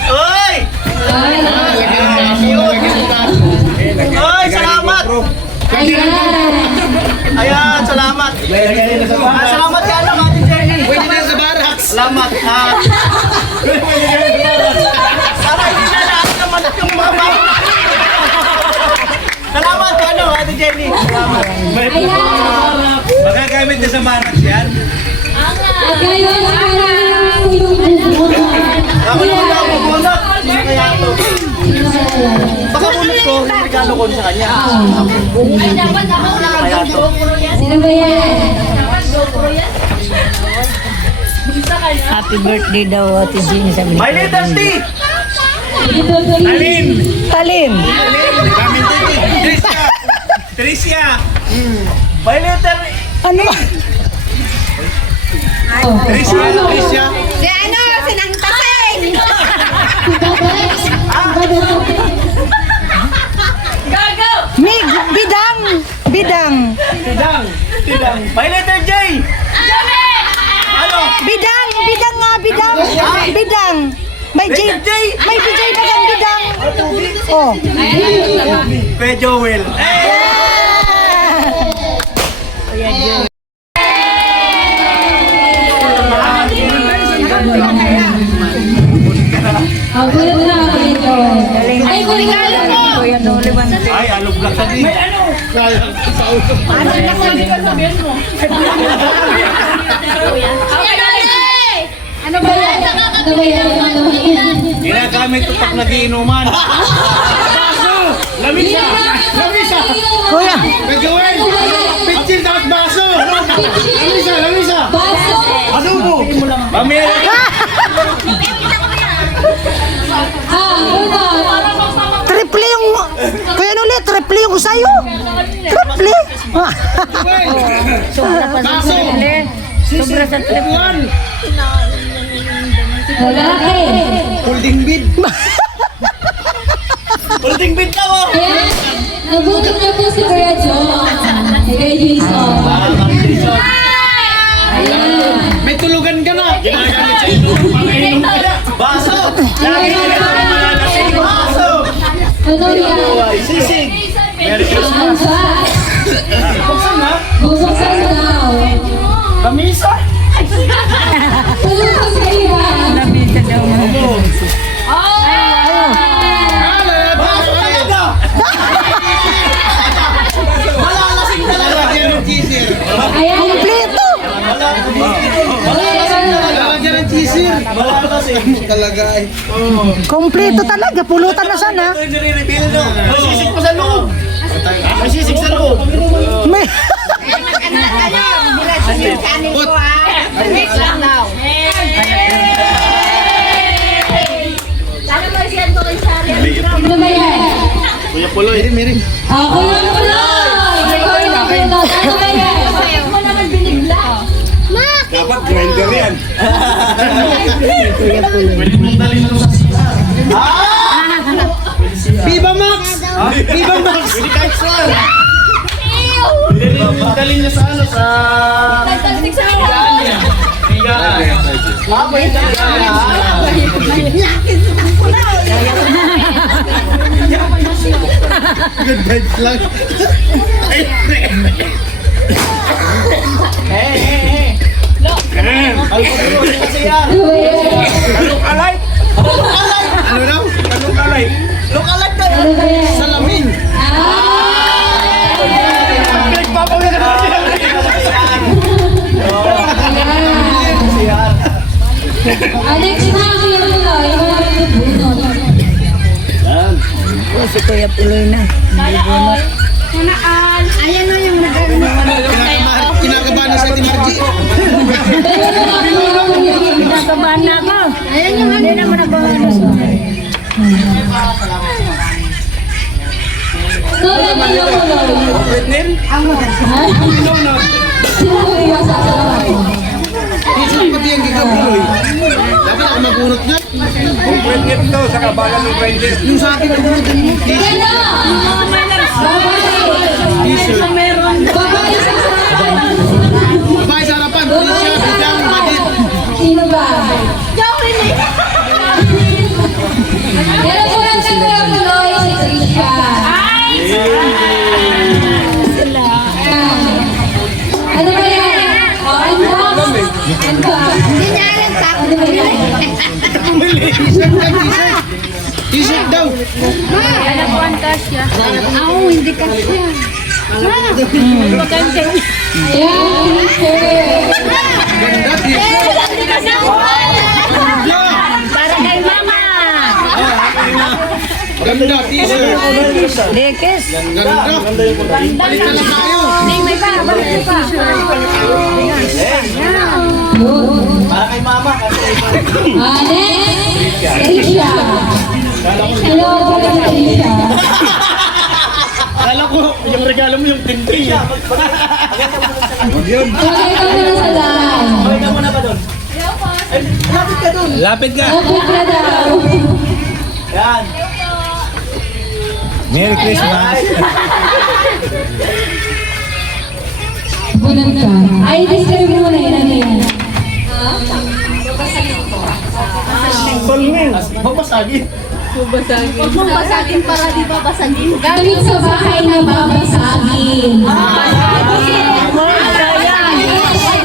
Hoy! Ay, Lagyan ng plato. Lagyan ng plato. Hoy, salamat! ayan. Ayan, salamat. Salamat ka lang, Ate Jenny. Pwede na sa barracks. Salamat, ha? Para hindi na lahat naman yung mga bata. Salamat ka lang, Ate Jenny. Salamat. Ayan. Magagamit na sa barracks yan. At ngayon, parang yung bumunot. Ako naman daw, bubunot. Sino kaya ito? Sino kaya yan? Baka bunot ko, yung regalo ko sa kanya. Ay, dapat ako Kaya ito. nakag-GoPro yan. Sino ba yan? Dapat GoPro yan. Isa ka na. Happy birthday daw, Ate Jenny. Sabi ni My little T! Ito ba yun? Alin. Talim. Gamin din eh. Tricia. Tricia. My little... Ano? Tricia. Tricia. Si ano? Sinangtaseng. Gago! Mig, bidang. Bidang. Tidang. Tidang. My little J! Dami! Ano? Bidang. Bidang nga, bidang. Bidang. May J. May BJ na kang bidang. Oh. Kuya Joel. Ang gulat na ako ito. Ay, regalo mo! Kuya Noli Wante. Ay, alog lang sa di. Ano ba yan? Ano ba yan? Ano ba yan? Ginagamit ito pag nagiinuman. Lamisa. Lamisa. Kuya. Kuya Joel. Pitchin tapos baso. Lamisa. Lamisa. Baso! Adobo. Pamira. Ah, ano? Triple ko sa'yo. Triple. Sobra pa sa triple. Sobra sa triple. Lalaki. Holding bid. Holding bid ka mo. Ayan, nabunod na po si Kuya John. Kuya Jason. Ayan. May tulugan ka na. Ginagamit sa ito. Baso. Lagi ka baso. Ano yan? Sisig. Ang fat. Buksan na. Bubuksan daw. Kamisa. Tulungan sa iba. Nabisa daw mga. Baso talaga. Malalasing talaga. Ayan. Kompleto. Lalagyan ng cheeser. Malalasing. Talaga eh. Kompleto talaga. Pulutan na sana. Ito yung nire-reveal no. May sisig pa sa loob. May sisig sa loob. May... Ano ba yan? Kuya Puloy. Miri. Ako yung Puloy! Ikaw yung Puloy. Ano ba yan? Bakit mo naman binigla? Dapat grinder yan. Pwede mong dalhin ito sa sisa. Viva Max! Viva Max! Pwede kahit saan. Pwede mong dalhin niya sa ano, sa... Talsik sa Higaan niya. Higaan. Pwede Good vibes lang. Hey! Alpaguro, hindi kasi yan. Ano ba yan? Look alike! Ano daw? Look alike. Look alike ka Ano ba yan? Salamin. Pinagpapawin ka naman sila. Ayan. Next na, Kuya Puloy. Ikaw yung bunot. Si Kuya Puloy na. Kinakabahan na sa Ate Margie. Kinakabahan na ako. Hindi naman ako ano sa Ikaw naman yung Puloy. Whitney? Ha? Sino ko yung sasawa ko? Isa pati ang gigabuloy. Dapat ako mabunot niya. Whitney to sa kabalan ng grinder. Yung sa akin nabunutin mo. Yan na! Babae! Babae sa harapan! Babae sa harapan. T-shirt, bidang, badit. Sino ba? Yan ang ulan sa Kuya Puloy, si Trisha. Ano ba yan? Unbox? Hindi niya alam sa ano ba yan? T-shirt daw, t-shirt. T-shirt daw. Ayan, t-shirt. Ganda, t-shirt. para kay mama. Ganda, t-shirt. Dekes. Ganda. Palit na lang tayo. Para kay mama. Next, Trisha. Hello, Trisha. Kala ko, yung regalo mo yung tinti. Yun. Tuloy ka muna sa live. Okay ka muna ba doon? Lapit ka doon. Lapit ka. Lapit ka daw. Yan. Merry Christmas. Bunod ka. Ay, describe mo na yun. Ano yan? Babasagin. Huwag mong basagin para di ba basagin. Gamit sa bahay na babasagin.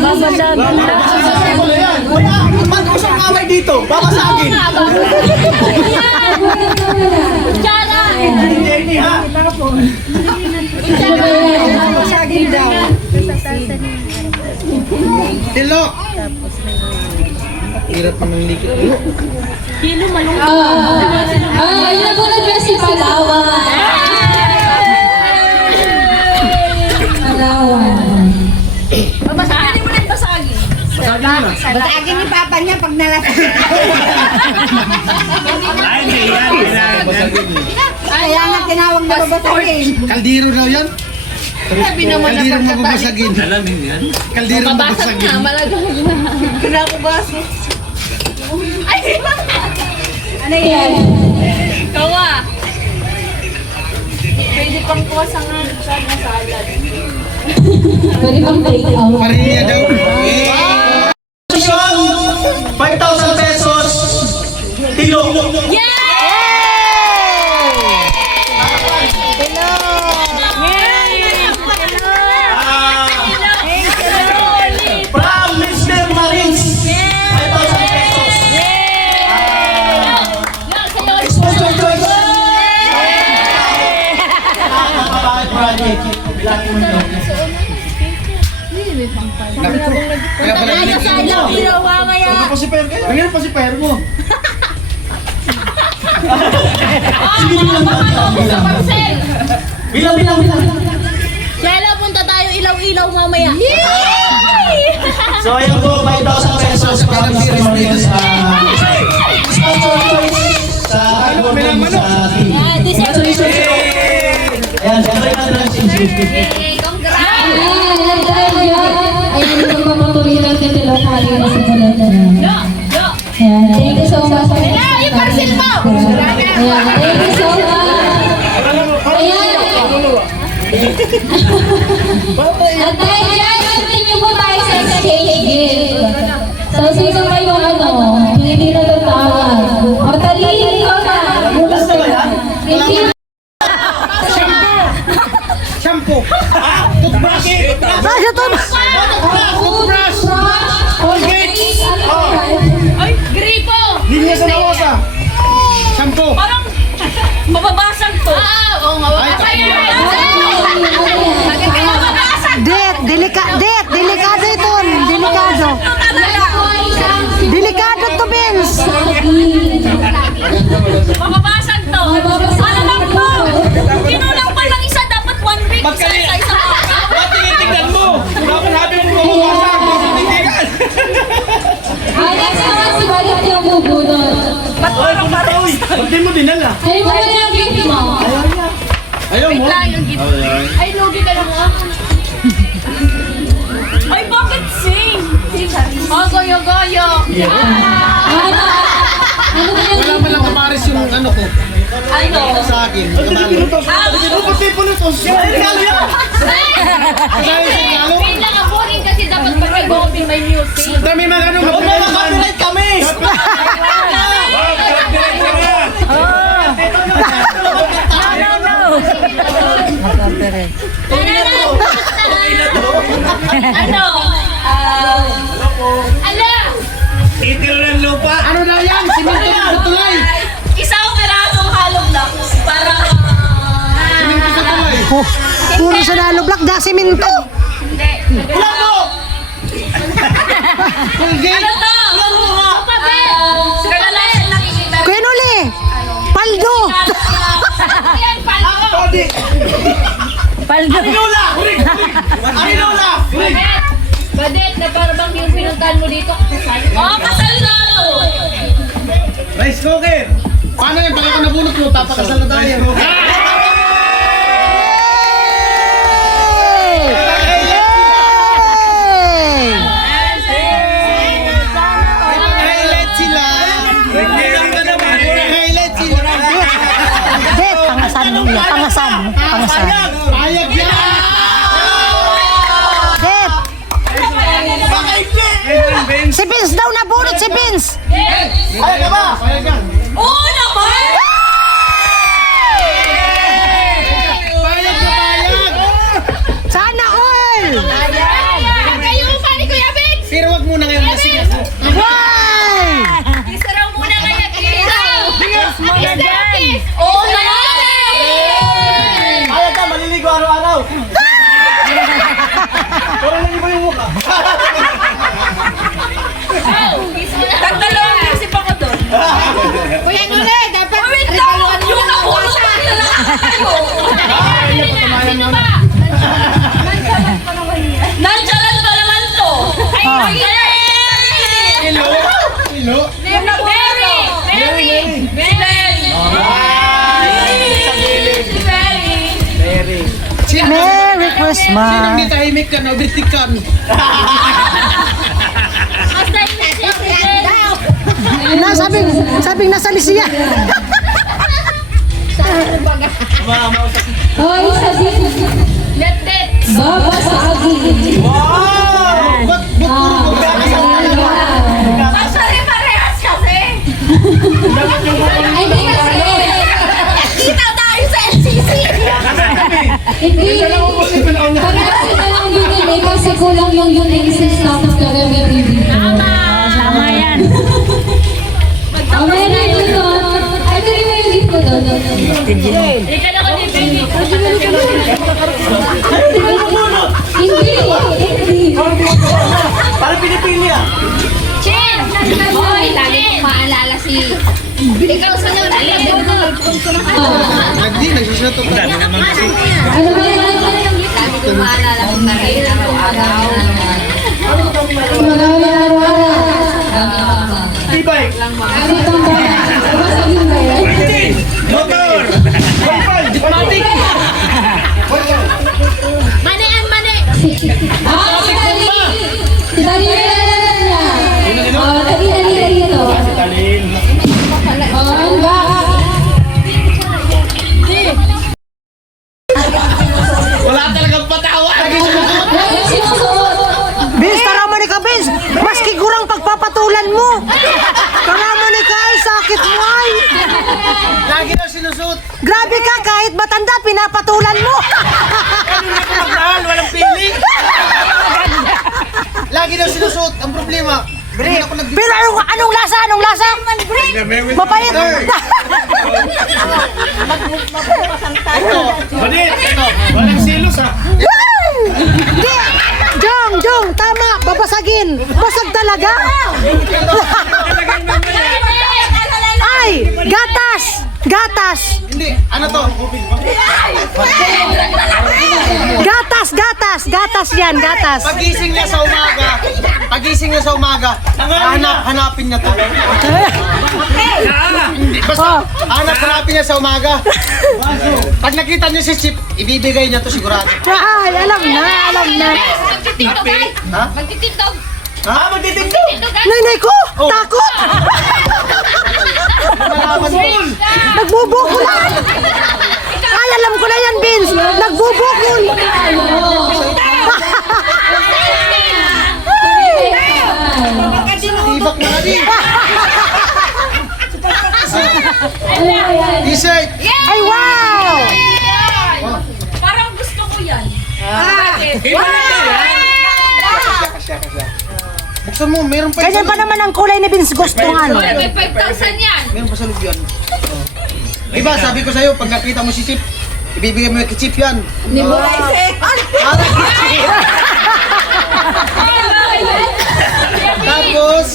Babasagin na. Kuya, ba't ko siyang kamay dito? Babasagin. Tsara! Jenny ha? Saging daw. Tilok. Hirap pa ng likit. Kilo malung. Ay, nabunod na si Palawan. Palawan. Basagin mo na yung basagin. Basagin ni Papa niya pag nalasing. Ay, hindi yan. Kaya nga tinawag na babasagin. Kaldero daw yan. Sabi naman na Kaldero pagkatali. mababasagin. Alamin yan. Kaldero Mababasag mababasagin. na, malagay na. Kinakubaso. Ay! Ano yan? Kawa! Pwede pang kuha sa nga siya na salad. Pwede bang take out? Pariya daw. Posisyon, 5,000 pesos. Tilo. From Mr. Marines, 5,000 pesos. Sponsor choice. Nakakabahay project. Bilangin mo nyo. Kaya pala Huwag pa si Per kayo. Tingnan pa si Per mo. Sige, bilang. Bilang. Kaya punta tayo ilaw-ilaw mamaya. So ayun po, 5,000 pesos para Mr. Marines sa sponsor choice sa Golden sa team. Congratulations po. Ayan, siyempre natin ang Ayan, magpapatuloy lang din nila tayo na sa balada na. Ayan, thank you so much. Ayan, yung parcel mo! Ayan, thank you so much. Ayan. At dahil yan, continue po tayo sa exchange gift. So, sino pa yung hindi na natawag? O, talinin ko na. Bukas na ba yan? Thank you. Shampoo. Toothbrush. Saan ito? Toothbrush. Colgate. Ay, gripo! Linya sa nawosa. Shampoo. Parang mababasag to. Oo nga. Delikado ito. Delikado. Delikado to, Vince. Mababasag to. Ano lang to? Kinulang pa lang isa, dapat 1 week sa isang araw. Tingnan mo. Dapat habi mo mabukasan. Titigan. Next naman si Balit yung bubunod. Hindi mo dinala. Ay, wala na yung gift mo. Ayaw mo. Lang yung gito. Ay, lugi ka lang mo. Ay, bakit sing? Oh, goyo-goyo. Ano ba yung Wala man lang kapares yung ano ko. Ano? Sa akin. Kamalo. Pati po nito. Ay, regalo yan. Wait lang, ang boring kasi dapat pag-open may music. Dami mga ano. Huwag na copyright kami. Ano? Ala! Titiro ng lupa. Ano na yan? Simento ng tulay. Isang pirasong hollow blocks para... Puro sa naloblak, da simento. Hindi. Ulan mo! Ano to? Kalalay ang nakikita. Kuya Noli, paldo. Yan, paldo. Paldo. Arinola! Arinola! Badet, na parang yung pinuntahan mo dito. Oh, kasal na to! Rice cooker. Paano yan? Pag ako nabunot mo, papakasal na tayo. Highlight sila. Highlight sila. Det, pangasan mo yan. Pangasan. Pangasan. Payag yan. Det. Si Vince daw nabunot, si Vince. Ay, ka ba? Payag yan. Oo naman! Payag na payag. Sana all. Kayo pa ni Kuya Vic! Pero wag muna ngayon lasing ako. Why? Isaraw muna kaya Isaraw! Kiss! Oo naman! Payag ka, maliligo araw-araw. Pero nang iba yung mukha. Nagdalawang isip ako doon. Kuya Nule, dapat Christmas. Hindi tahimik ka na, bitikan. Sabing nasa Lisia. Hoy, sabi. Baba sa akin. Wow! Ba't puro Pare-parehas kasi! Ay, di kasi. Kita tayo sa LCC! Hindi. Parehas na lang binili kasi kulang yung utensils tapos gagamitin dito. Sama yan. Oh, meron dito. Ay, ito rin yung dito doon. Ika na ko din, baby. Hindi. Parang pinipili ah. Chin! Hoy, lagi kong maalala si... Ikaw sa nyo, Hindi, nagsusunod ko. Dami naman kasi. Ano ba yan? lagi kong maalala kung karin araw-araw. Magawa na araw-araw. Tibay! Ano itong ba? Sabihin ba yan? Motor! Mani ang mani! Ah, si Dali! Si Dali na niya. Oh, Dali dito. Oh, ano ba? Wala talagang patawa. Yung sinusuot. Vince, tara ka, Vince. Maski gurang pagpapatulan mo. Tara ka, ay sakit mo ay. Lagi daw sinusuot. Grabe ka, kahit matanda, pinapatulan mo. Mahal, walang pili. Lagi daw sinusuot. Ang problema, Bre, ako nag- Pero anong lasa? Anong lasa? Mapait. Ito, walang silos ha. Di! Jong, tama. Babasagin. Basag talaga. Ay, gatas. Hindi, ano to? Gatas yan, gatas. Pagising niya sa umaga, hanapin niya to. Basta, hanapin niya sa umaga. Pag nakita niya si Chip, ibibigay niya to sigurado. Ay, alam na. Magtitiktok ay! Ha? Magtitiktok! Ha? Magtitigdo! Nanay ko, takot. Nagbubukulan. Ay, alam ko na yan, Vince. Nagbubukol. Tibak na rin. T-shirt! Ay, wow. Parang gusto ko yan. Buksan mo, meron pa Ganyan pa naman ang kulay ni Vince gusto nga, no? May 5,000 yan. Meron pa sa loob yan. Diba, sabi ko sa'yo, pag nakita mo si Chip, ibibigay mo kay Chip yan. Tapos,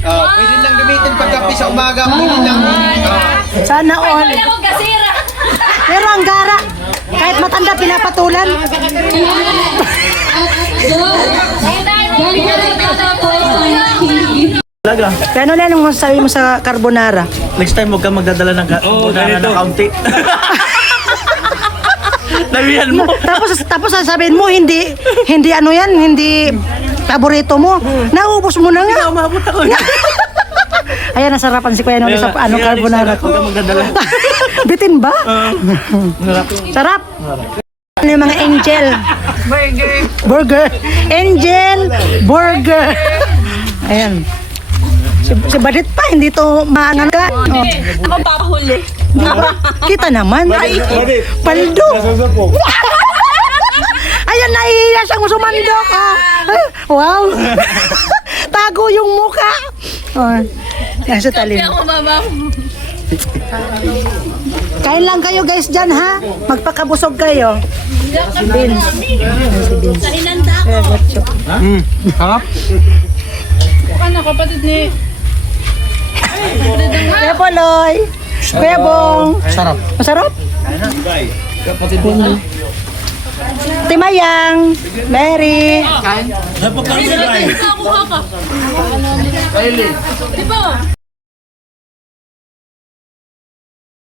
pwede lang gamitin pagkapi sa umaga. Pwede lang. Sana all. Wala akong gasira. Pero ang gara, kahit matanda, pinapatulan. Talaga. Kaya ano lang ang sabi mo sa carbonara? Next time huwag kang magdadala ng na kaunti. Lawihan mo. Tapos sasabihin mo, hindi ano yan, hindi paborito mo. Naubos mo na nga. Umabot ako. Ayan, nasarapan si Kuya Noli sa carbonara ko. Huwag kang magdadala. Bitin ba? Sarap. Ano yung mga angel? Burger. Angel burger. Ayan. Si Badit pa, hindi to maangan ka. Oh. Ako papahuli. Kita naman. Ay, paldo. Ayan, naiiya siyang sumandok. Ah. Ay, wow. Tago yung muka. Oh. Yan sa talim. Ako, mama. Kain lang kayo guys dyan ha. Magpakabusog kayo. Si Vince. Si Vince. Sa inanda ako. Harap? Ano, kapatid ni... Kuya Poloy. Kuya Bong. Sarap. Masarap? Timayang. Mary. Nakuha ka. Di ba?